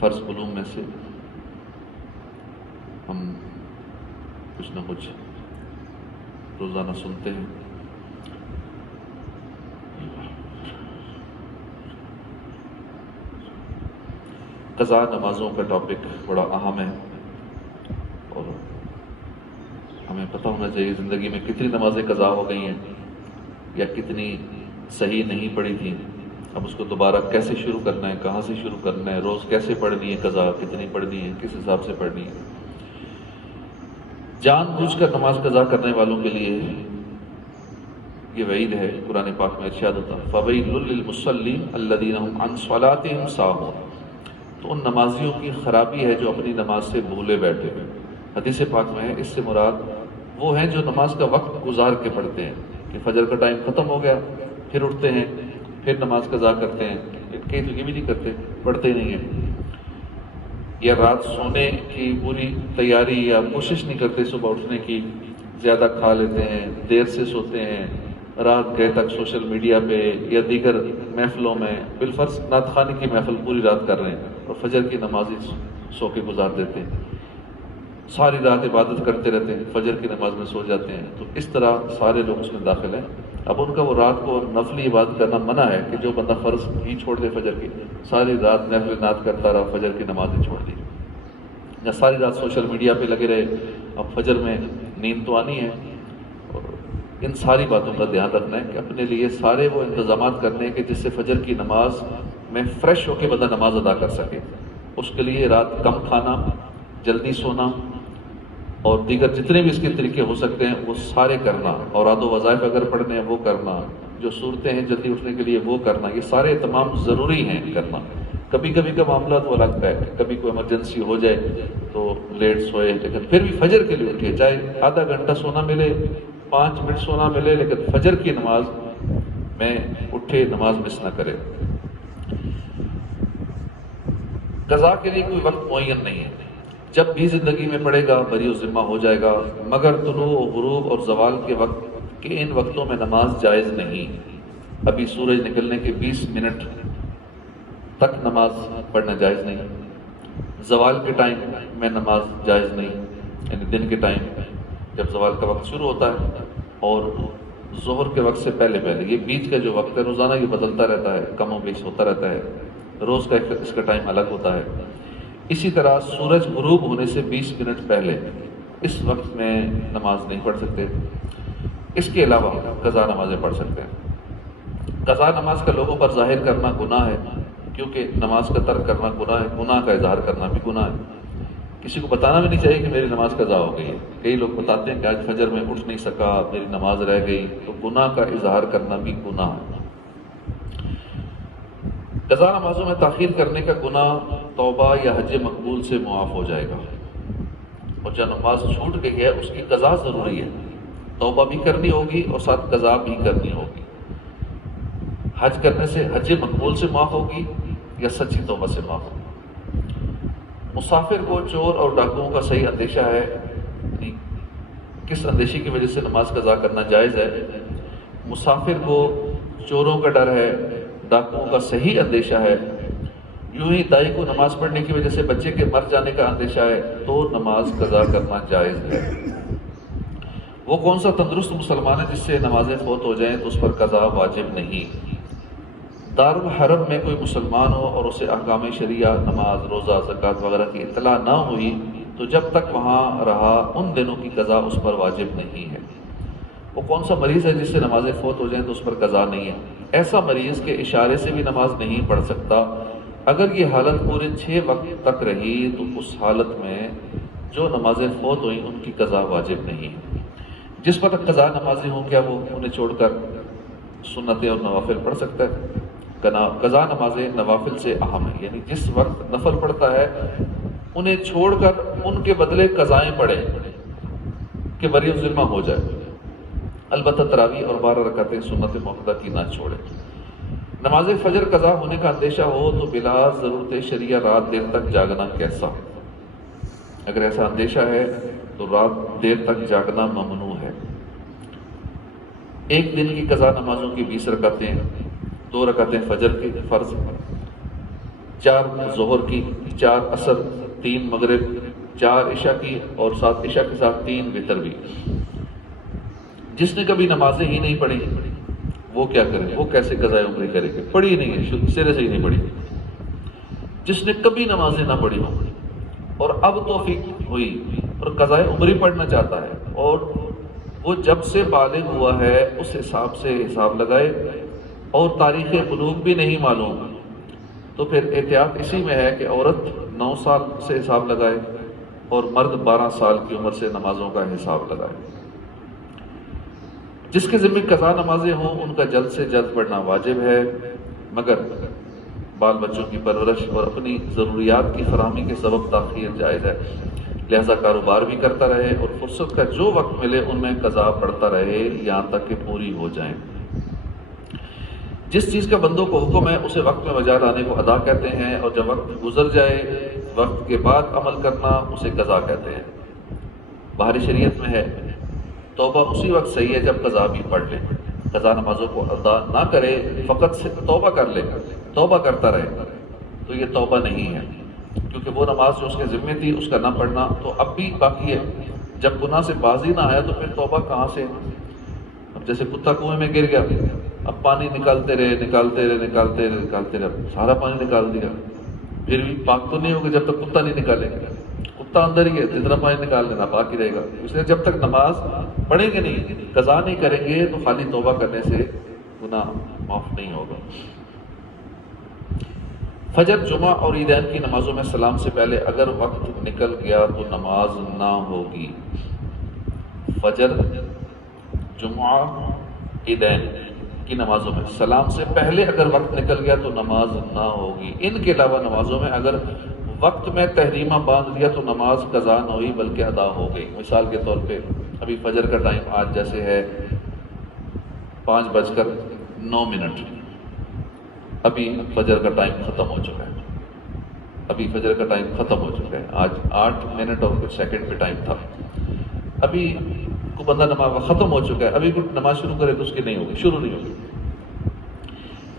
فرض علوم میں سے ہم کچھ نہ کچھ روزانہ سنتے ہیں۔ قضاء نمازوں کا ٹاپک بڑا اہم ہے، اور ہمیں پتہ ہونا چاہیے زندگی میں کتنی نمازیں قضاء ہو گئی ہیں یا کتنی صحیح نہیں پڑھی تھیں۔ اب اس کو دوبارہ کیسے شروع کرنا ہے، کہاں سے شروع کرنا ہے، روز کیسے پڑھنی ہے، قضاء کتنی پڑھنی ہے، کس حساب سے پڑھنی ہے۔ جان بوجھ کر نماز قضاء کرنے والوں کے لیے یہ وعید ہے، قرآن پاک میں ارشاد ہوتا ہے فَوَيْلٌ لِّلْمُصَلِّينَ الَّذِينَ هُمْ عَنْ صَلَاتِهِمْ سَاهُونَ، تو ان نمازیوں کی خرابی ہے جو اپنی نماز سے بھولے بیٹھے ہیں۔ حدیث پاک میں ہے اس سے مراد وہ ہیں جو نماز کا وقت گزار کے پڑھتے ہیں، کہ فجر کا ٹائم ختم ہو گیا پھر اٹھتے ہیں پھر نماز قضاء کرتے ہیں، کئی تو یہ بھی نہیں کرتے، پڑھتے نہیں ہیں، یا رات سونے کی پوری تیاری یا کوشش نہیں کرتے صبح اٹھنے کی، زیادہ کھا لیتے ہیں، دیر سے سوتے ہیں، رات گئے تک سوشل میڈیا پہ یا دیگر محفلوں میں، بالفرض نعت خوانی کی محفل پوری رات کر رہے ہیں اور فجر کی نماز ہی سو کے گزار دیتے ہیں، ساری رات عبادت کرتے رہتے ہیں، فجر کی نماز میں سو جاتے ہیں، تو اس طرح سارے لوگ اس میں داخل ہیں۔ اب ان کا وہ رات کو نفلی عبادت کرنا منع ہے کہ جو بندہ فرض ہی چھوڑ دے فجر کی، ساری رات نفل نعت کرتا رہا، فجر کی نماز ہی چھوڑ دی، یا ساری رات سوشل میڈیا پہ لگے رہے، اب فجر میں نیند تو آنی ہے۔ اور ان ساری باتوں کا دھیان رکھنا ہے کہ اپنے لیے سارے وہ انتظامات کرنے ہیں کہ جس سے فجر کی نماز میں فریش ہو کے بندہ نماز ادا کر سکے۔ اس کے لیے رات کم کھانا، جلدی سونا، اور دیگر جتنے بھی اس کے طریقے ہو سکتے ہیں وہ سارے کرنا، اوراد و وظائف اگر پڑھنے ہیں وہ کرنا، جو صورتیں ہیں جلدی اٹھنے کے لیے وہ کرنا، یہ سارے تمام ضروری ہیں کرنا۔ کبھی کبھی کا معاملہ تو الگ ہے، کبھی کوئی ایمرجنسی ہو جائے تو لیٹ سوئے، لیکن پھر بھی فجر کے لیے اٹھے، چاہے آدھا گھنٹہ سونا ملے، 5 منٹ سونا ملے، لیکن فجر کی نماز میں اٹھے، نماز مس نہ کرے۔ قضاء کے لیے کوئی وقت معین نہیں ہے، جب بھی زندگی میں پڑے گا بری و ذمہ ہو جائے گا، مگر طلوع و غروب اور زوال کے وقت کے ان وقتوں میں نماز جائز نہیں۔ ابھی سورج نکلنے کے 20 منٹ تک نماز پڑھنا جائز نہیں، زوال کے ٹائم میں نماز جائز نہیں، یعنی دن کے ٹائم جب زوال کا وقت شروع ہوتا ہے، اور ظہر کے وقت سے پہلے یہ بیچ کا جو وقت ہے روزانہ یہ بدلتا رہتا ہے، کم و بیش ہوتا رہتا ہے، روز کا اس کا ٹائم الگ ہوتا ہے۔ اسی طرح سورج غروب ہونے سے 20 منٹ پہلے اس وقت میں نماز نہیں پڑھ سکتے، اس کے علاوہ قضاء نمازیں پڑھ سکتے ہیں۔ قضاء نماز کا لوگوں پر ظاہر کرنا گناہ ہے، کیونکہ نماز کا ترک کرنا گناہ ہے، گناہ کا اظہار کرنا بھی گناہ ہے۔ کسی کو بتانا بھی نہیں چاہیے کہ میری نماز قضاء ہو گئی ہے۔ کئی لوگ بتاتے ہیں کہ آج فجر میں اٹھ نہیں سکا، میری نماز رہ گئی، تو گناہ کا اظہار کرنا بھی گناہ ہے۔ قضاء نمازوں میں تاخیر کرنے کا گناہ توبہ یا حج مقبول سے معاف ہو جائے گا، اور جو نماز چھوٹ گئی ہے اس کی قضاء ضروری ہے، توبہ بھی کرنی ہوگی اور ساتھ قضاء بھی کرنی ہوگی۔ حج کرنے سے حج مقبول سے معاف ہوگی یا سچی توبہ سے معاف ہوگی۔ مسافر کو چور اور ڈاکوؤں کا صحیح اندیشہ ہے، یعنی کس اندیشے کی وجہ سے نماز قضاء کرنا جائز ہے؟ مسافر کو چوروں کا ڈر ہے، ڈاکوؤں کا صحیح اندیشہ ہے، یوں ہی دائی کو نماز پڑھنے کی وجہ سے بچے کے مر جانے کا اندیشہ ہے، تو نماز قضاء کرنا جائز ہے۔ وہ کون سا تندرست مسلمان ہے جس سے نمازیں فوت ہو جائیں تو اس پر قضاء واجب نہیں؟ دارالحرم میں کوئی مسلمان ہو اور اسے احکام شریعہ، نماز، روزہ، زکوٰۃ وغیرہ کی اطلاع نہ ہوئی تو جب تک وہاں رہا ان دنوں کی قضاء اس پر واجب نہیں ہے۔ وہ کون سا مریض ہے جس سے نمازیں فوت ہو جائیں تو اس پر قضاء نہیں ہے؟ ایسا مریض کے اشارے سے بھی نماز نہیں پڑھ سکتا، اگر یہ حالت پورے 6 وقت تک رہی تو اس حالت میں جو نمازیں فوت ہوئیں ان کی قضاء واجب نہیں ہے۔ جس پر قضاء نمازی ہوں کیا وہ انہیں چھوڑ کر سنتیں اور نوافل پڑھ سکتا ہے؟ قضاء نمازیں نوافل سے اہم ہیں، یعنی جس وقت نفل پڑھتا ہے انہیں چھوڑ کر ان کے بدلے قضائیں پڑھے کہ بری ذمہ ہو جائے، البتہ تراویح اور 12 رکعتیں سنت موقوتہ کی نہ چھوڑے۔ نماز فجر قضا ہونے کا اندیشہ ہو تو بلا ضرورت شرعیہ رات دیر تک جاگنا کیسا؟ اگر ایسا اندیشہ ہے تو رات دیر تک جاگنا ممنوع ہے۔ ایک دن کی قضا نمازوں کی 20 رکعتیں، 2 رکعتیں فجر کی فرض، 4 ظہر کی، 4 عصر، 3 مغرب، 4 عشاء کی، اور 7 عشاء کے ساتھ 3 وتر بھی۔ جس نے کبھی نمازیں ہی نہیں پڑھی وہ کیا کرے؟ وہ کیسے قضائے عمری کرے گا؟ پڑھی نہیں ہے، سرے سے ہی نہیں پڑھی۔ جس نے کبھی نمازیں نہ پڑھی ہوں اور اب توفیق ہوئی اور قضائے عمری پڑھنا چاہتا ہے، اور وہ جب سے بالغ ہوا ہے اس حساب سے حساب لگائے، اور تاریخ بلوغ بھی نہیں معلوم، تو پھر احتیاط اسی میں ہے کہ عورت 9 سال سے حساب لگائے اور مرد 12 سال کی عمر سے نمازوں کا حساب لگائے۔ جس کے ذمہ قضا نمازیں ہوں ان کا جلد سے جلد پڑھنا واجب ہے، مگر بال بچوں کی پرورش اور اپنی ضروریات کی فراہمی کے سبب تاخیر جائز ہے، لہذا کاروبار بھی کرتا رہے اور فرصت کا جو وقت ملے ان میں قضا پڑھتا رہے یہاں تک کہ پوری ہو جائیں۔ جس چیز کا بندوں کو حکم ہے اسے وقت میں بجا لانے کو ادا کہتے ہیں، اور جب وقت گزر جائے وقت کے بعد عمل کرنا اسے قضا کہتے ہیں۔ باہری شریعت میں ہے توبہ اسی وقت صحیح ہے جب قضا بھی پڑھ لے، قضا نمازوں کو ادا نہ کرے، فقط سے توبہ کر لے، توبہ کرتا رہے، تو یہ توبہ نہیں ہے، کیونکہ وہ نماز جو اس کے ذمہ تھی اس کا نہ پڑھنا تو اب بھی باقی ہے۔ جب گناہ سے بازی نہ آیا تو پھر توبہ کہاں سے؟ اب جیسے کتا کنویں میں گر گیا، اب پانی نکالتے رہے، اب سارا پانی نکال دیا، پھر بھی پاک تو نہیں ہوگا جب تک کتا نہیں نکالے گا۔ کتا اندر ہی ہے، جتنا پانی نکال لینا پاک ہی رہے گا۔ اس لیے جب تک نماز پڑھیں گے نہیں، قضا نہیں کریں گے، تو خالی توبہ کرنے سے گناہ معاف نہیں ہوگا۔ فجر، جمعہ اور عیدین کی نمازوں میں سلام سے پہلے اگر وقت نکل گیا تو نماز نہ ہوگی۔ فجر، جمعہ، عیدین کی نمازوں میں سلام سے پہلے اگر وقت نکل گیا تو نماز نہ ہوگی۔ ان کے علاوہ نمازوں میں اگر وقت میں تحریمہ باندھ دیا تو نماز قضا نہ ہوئی بلکہ ادا ہو گئی۔ مثال کے طور پہ ابھی فجر کا ٹائم آج جیسے ہے 5:09، ابھی فجر کا ٹائم ختم ہو چکا ہے، آج 8 منٹ اور کچھ سیکنڈ پہ ٹائم تھا، ابھی کو بندہ نماز ختم ہو چکا ہے، ابھی کوئی نماز شروع کرے تو اس کی نہیں ہوگی، شروع نہیں ہوگی۔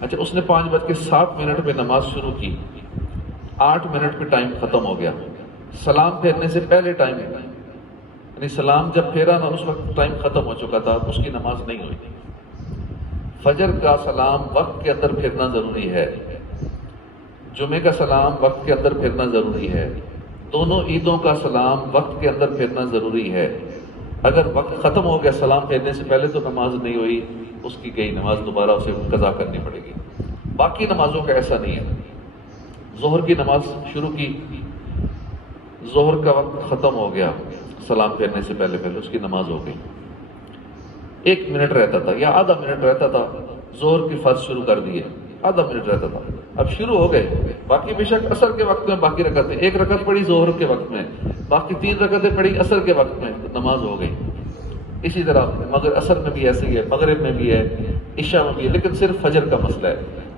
اچھا، اس نے 5:07 پہ نماز شروع کی، 8 منٹ پہ ٹائم ختم ہو گیا، سلام پھیرنے سے پہلے ٹائم ہے، یعنی سلام جب پھیرا نا اس وقت ٹائم ختم ہو چکا تھا، اس کی نماز نہیں ہوئی۔ فجر کا سلام وقت کے اندر پھرنا ضروری ہے، جمعے کا سلام وقت کے اندر پھرنا ضروری ہے، دونوں عیدوں کا سلام وقت کے اندر پھرنا ضروری ہے۔ اگر وقت ختم ہو گیا سلام پھیرنے سے پہلے تو نماز نہیں ہوئی، اس کی گئی نماز، دوبارہ اسے قضا کرنی پڑے گی۔ باقی نمازوں کا ایسا نہیں ہے۔ ظہر کی نماز شروع کی، ظہر کا وقت ختم ہو گیا سلام پھیرنے سے پہلے اس کی نماز ہو گئی، 1 منٹ رہتا تھا یا آدھا منٹ رہتا تھا، ظہر کی فرض شروع کر دیے، آدھا منٹ رہتا تھا، اب شروع ہو گئے، باقی بے شک عصر کے وقت میں باقی رکعتیں، 1 رکعت پڑھی ظہر کے وقت میں، باقی 3 رکعتیں پڑھی عصر کے وقت میں، تو نماز ہو گئی۔ اسی طرح مگر عصر میں بھی ایسے ہی ہے، مغرب میں بھی ہے، عشاء میں بھی ہے، لیکن صرف فجر کا مسئلہ ہے۔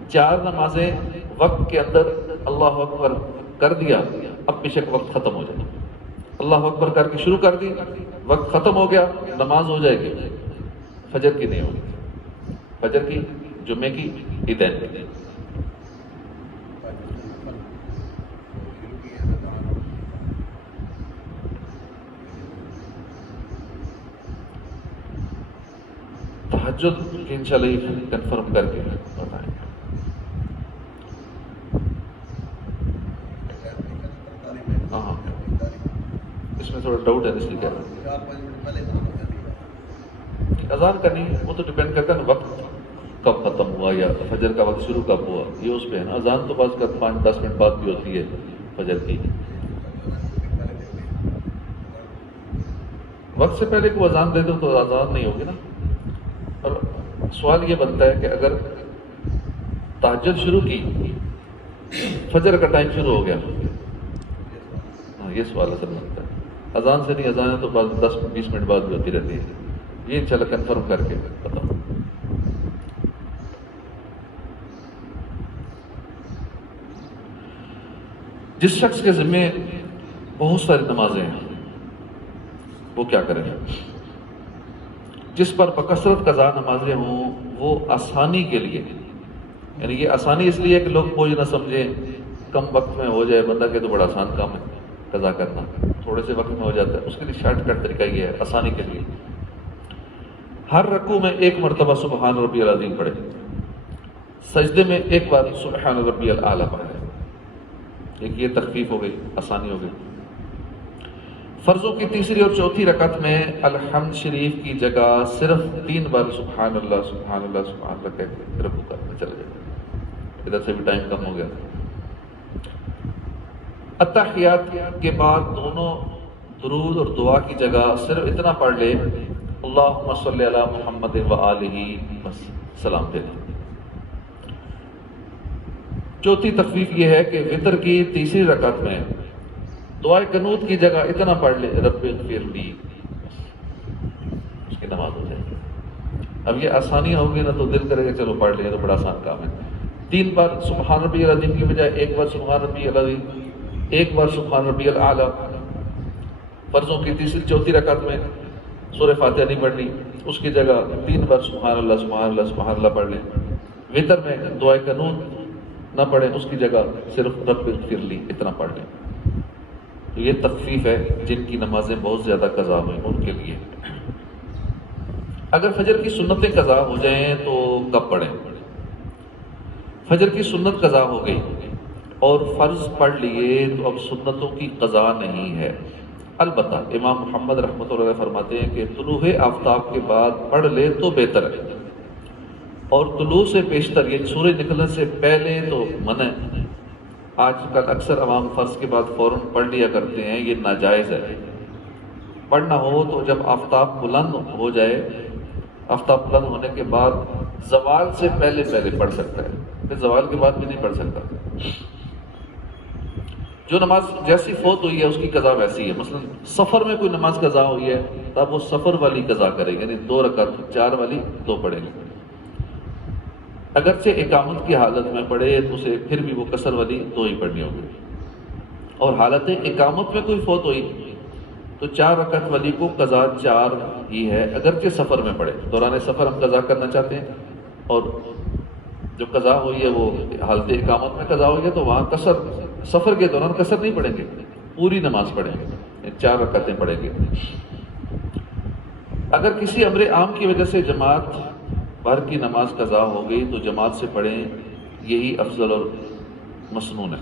4 نمازیں وقت کے اندر اللہ اکبر کر دیا، اب بے شک وقت ختم ہو جائے، اللہ اکبر کر کے شروع کر دی، وقت ختم ہو گیا، نماز ہو جائے گی، فجر کی نہیں ہوگی، فجر کی، جمعے کی، عیدین کی۔ تہجد کی انشاءاللہ یہ کنفرم کر کے بتائیں گے۔ ہاں، اس میں تھوڑا ڈاؤٹ ہے، اس لیے کہہ رہا ہوں۔ اذان کا نہیں، وہ تو ڈیپینڈ کرتا ہے وقت کب ختم ہوا یا فجر کا وقت شروع کب ہوا، یہ اس پہ ہے نا۔ اذان تو بعض 5-10 منٹ بعد بھی ہوتی ہے فجر کی، وقت سے پہلے کوئی اذان دے دو تو اذان نہیں ہوگی نا۔ اور سوال یہ بنتا ہے کہ اگر تہجد شروع کی، فجر کا ٹائم شروع ہو گیا، ہاں یہ سوال اصل بنتا ہے، اذان سے نہیں، اذان ہے تو بعض 10-20 منٹ بعد بھی ہوتی رہتی ہے، یہ انشاءاللہ کنفرم کر کے بتاؤ۔ جس شخص کے ذمہ بہت ساری نمازیں ہیں وہ کیا کرے؟ جس پر بکثرت قضا نمازیں ہوں وہ آسانی کے لیے، یعنی یہ آسانی اس لیے کہ لوگ بوجھ نہ سمجھیں، کم وقت میں ہو جائے بندہ کہ تو بڑا آسان کام ہے قضا کرنا، تھوڑے سے وقت میں ہو جاتا ہے، اس کے لیے شارٹ کٹ طریقہ یہ ہے آسانی کے لیے، ہر رکوع میں ایک مرتبہ سبحان ربی العظیم پڑھے، سجدے میں ایک بار سبحان ربی الاعلیٰ پڑھے، ایک یہ تخفیف ہو گئی، آسانی ہو گئی۔ فرضوں کی تیسری اور چوتھی رکعت میں الحمد شریف کی جگہ صرف 3 بار سبحان اللہ سبحان اللہ سبحان اللہ کہہ کے رکوع کرنے چلے جائے، ادھر سے بھی ٹائم کم ہو گیا۔ اتحیات کے بعد دونوں درود اور دعا کی جگہ صرف اتنا پڑھ لے اللہم صلی علی محمد و آلہ، بس سلام دے دیں۔ چوتھی تخفیف یہ ہے کہ وتر کی تیسری رکعت میں دعائے قنوت کی جگہ اتنا پڑھ لے رب اغفر لی، اس کی نماز ہو جائے گی۔ اب یہ آسانی ہوگی نا تو دل کرے گا چلو پڑھ لیں، تو بڑا آسان کام ہے۔ 3 بار سبحان ربی العظیم کی بجائے ایک بار سبحان ربی العظیم، ایک بار سبحان ربی الاعلیٰ۔ فرضوں کی تیسری چوتھی رکعت میں سورہ فاتحہ نہیں پڑھنی، اس کی جگہ 3 بار سبحان اللہ سبحان اللہ سبحان اللہ پڑھ لیں۔ وتر میں دعائے قنوت نہ پڑھیں، اس کی جگہ صرف رب اغفر لی اتنا پڑھ لیں۔ تو یہ تخفیف ہے جن کی نمازیں بہت زیادہ قضا ہوئیں ان کے لیے۔ اگر فجر کی سنتیں قضا ہو جائیں تو کب پڑھیں؟ فجر کی سنت قضا ہو گئی اور فرض پڑھ لیے تو اب سنتوں کی قضا نہیں ہے، البتہ امام محمد رحمۃ اللہ علیہ فرماتے ہیں کہ طلوع آفتاب کے بعد پڑھ لے تو بہتر ہے، اور طلوع سے پیشتر یہ سورج نکلنے سے پہلے تو منع ہے۔ آج کل اکثر عوام فرض کے بعد فوراً پڑھ لیا کرتے ہیں، یہ ناجائز ہے۔ پڑھنا ہو تو جب آفتاب بلند ہو جائے، آفتاب بلند ہونے کے بعد زوال سے پہلے پڑھ سکتا ہے، پھر زوال کے بعد بھی نہیں پڑھ سکتا۔ جو نماز جیسی فوت ہوئی ہے اس کی قضا ویسی ہے۔ مثلا سفر میں کوئی نماز قضا ہوئی ہے تب وہ سفر والی قضا کرے گا، یعنی 2 رکعت 4 والی 2 پڑھیں گے۔ اگرچہ اقامت کی حالت میں پڑھے تو اسے پھر بھی وہ قصر والی 2 ہی پڑھنی ہوگی، اور حالت اقامت میں کوئی فوت ہوئی تو 4 رکعت والی کو قضا 4 ہی ہے، اگرچہ سفر میں پڑھے۔ دوران سفر ہم قضا کرنا چاہتے ہیں اور جو قضا ہوئی ہے وہ حالت اقامت میں قضا ہوئی ہے تو وہاں قصر، سفر کے دوران قصر نہیں پڑھیں گے، پوری نماز پڑھیں گے، 4 رکعتیں پڑھیں گے۔ اگر کسی امر عام کی وجہ سے جماعت بھر کی نماز قضا ہو گئی تو جماعت سے پڑھیں، یہی افضل اور مسنون ہے۔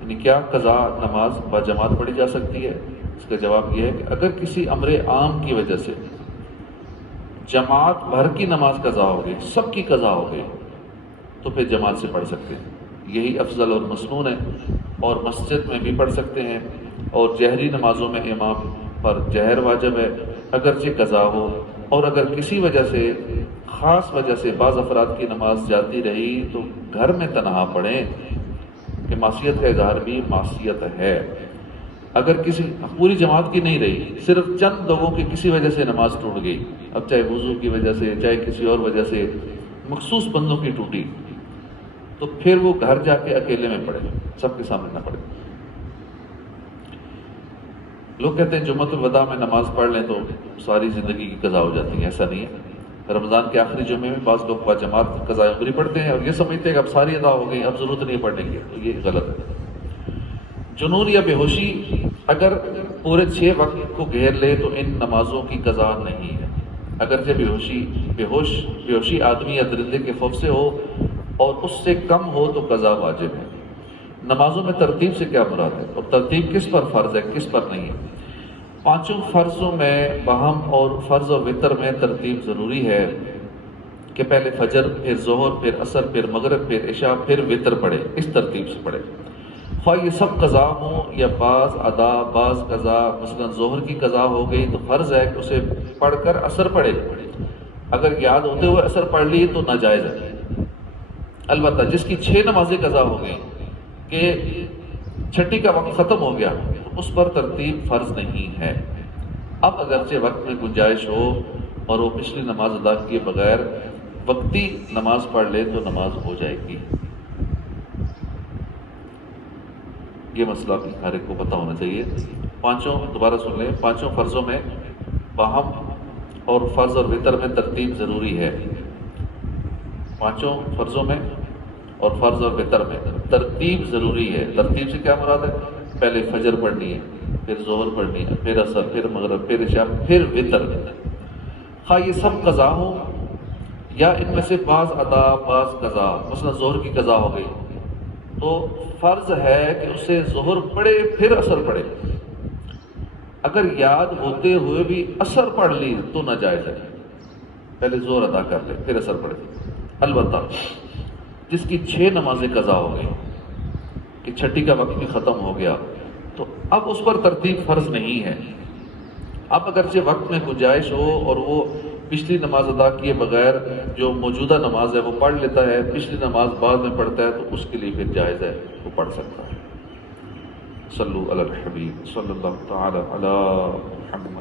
یعنی کیا قضا نماز با جماعت پڑھی جا سکتی ہے؟ اس کا جواب یہ ہے کہ اگر کسی امر عام کی وجہ سے جماعت بھر کی نماز قضا ہو گئی، سب کی قضا ہو گئی، تو پھر جماعت سے پڑھ سکتے ہیں، یہی افضل اور مسنون ہے، اور مسجد میں بھی پڑھ سکتے ہیں، اور جہری نمازوں میں امام پر جہر واجب ہے اگرچہ قضا ہو، اور اگر کسی وجہ سے خاص وجہ سے بعض افراد کی نماز جاتی رہی تو گھر میں تنہا پڑھیں کہ معصیت کا اظہار بھی معصیت ہے۔ اگر کسی پوری جماعت کی نہیں رہی، صرف چند لوگوں کی کسی وجہ سے نماز ٹوٹ گئی، اب چاہے وضو کی وجہ سے چاہے کسی اور وجہ سے مخصوص بندوں کی ٹوٹی، تو پھر وہ گھر جا کے اکیلے میں پڑھے، سب کے سامنے نہ پڑھے۔ لوگ کہتے ہیں جمعۃ الوداع میں نماز پڑھ لیں تو ساری زندگی کی قضا ہو جاتی ہے، ایسا نہیں ہے۔ رمضان کے آخری جمعے میں بعض لوگ با جماعت قضاء عمری پڑھتے ہیں اور یہ سمجھتے ہیں کہ اب ساری ادا ہو گئی، اب ضرورت نہیں پڑھنے کی، تو یہ غلط ہے۔ جنون یا بے ہوشی اگر پورے 6 وقت کو گھیر لے تو ان نمازوں کی قضا نہیں ہے، اگرچہ بے ہوشی آدمی یا درندے کے خوف سے ہو اور اس سے کم ہو تو قضا واجب ہے۔ نمازوں میں ترتیب سے کیا مراد ہے اور ترتیب کس پر فرض ہے کس پر نہیں ہے؟ 5 فرضوں میں باہم اور فرض اور وتر میں ترتیب ضروری ہے کہ پہلے فجر، پھر ظہر، پھر عصر، پھر مغرب، پھر عشاء، پھر وتر پڑھے، اس ترتیب سے پڑھے۔ خواہ یہ سب قضا ہوں یا بعض ادا بعض قضا، مثلا ظہر کی قضا ہو گئی تو فرض ہے کہ اسے پڑھ کر عصر پڑھے، اگر یاد ہوتے ہوئے عصر پڑھ لی تو ناجائز ہے۔ البتہ جس کی 6 نمازیں قضا ہو گئی کہ 6ٹی کا وقت ختم ہو گیا تو اس پر ترتیب فرض نہیں ہے۔ اب اگرچہ وقت میں گنجائش ہو اور وہ پچھلی نماز ادا کیے بغیر وقتی نماز پڑھ لے تو نماز ہو جائے گی۔ یہ مسئلہ ہر ایک کو پتہ ہونا چاہیے۔ 5 دوبارہ سن لیں، 5 فرضوں میں باہم اور فرض اور وتر میں ترتیب ضروری ہے، 5 فرضوں میں اور فرض اور وتر میں ترتیب ضروری ہے۔ ترتیب سے کیا مراد ہے؟ پہلے فجر پڑھنی ہے، پھر ظہر پڑھنی ہے، پھر عصر، پھر مغرب، پھر عشاء، پھر وتر۔ خواہ یہ سب قضا ہو یا ان میں سے بعض ادا بعض قضا، مثلا ظہر کی قضا ہو گئی تو فرض ہے کہ اسے ظہر پڑھے پھر عصر پڑھے۔ اگر یاد ہوتے ہوئے بھی عصر پڑھ لی تو ناجائز ہے، پہلے ظہر ادا کر لے پھر عصر پڑھے۔ البتہ جس کی 6 نمازیں قضا ہو گئی کہ چھٹی کا وقت بھی ختم ہو گیا تو اب اس پر ترتیب فرض نہیں ہے۔ اب اگرچہ وقت میں گنجائش ہو اور وہ پچھلی نماز ادا کیے بغیر جو موجودہ نماز ہے وہ پڑھ لیتا ہے، پچھلی نماز بعد میں پڑھتا ہے تو اس کے لیے پھر جائز ہے، وہ پڑھ سکتا ہے۔ صلو علی الحبیب صلی اللہ تعالی علی محمد۔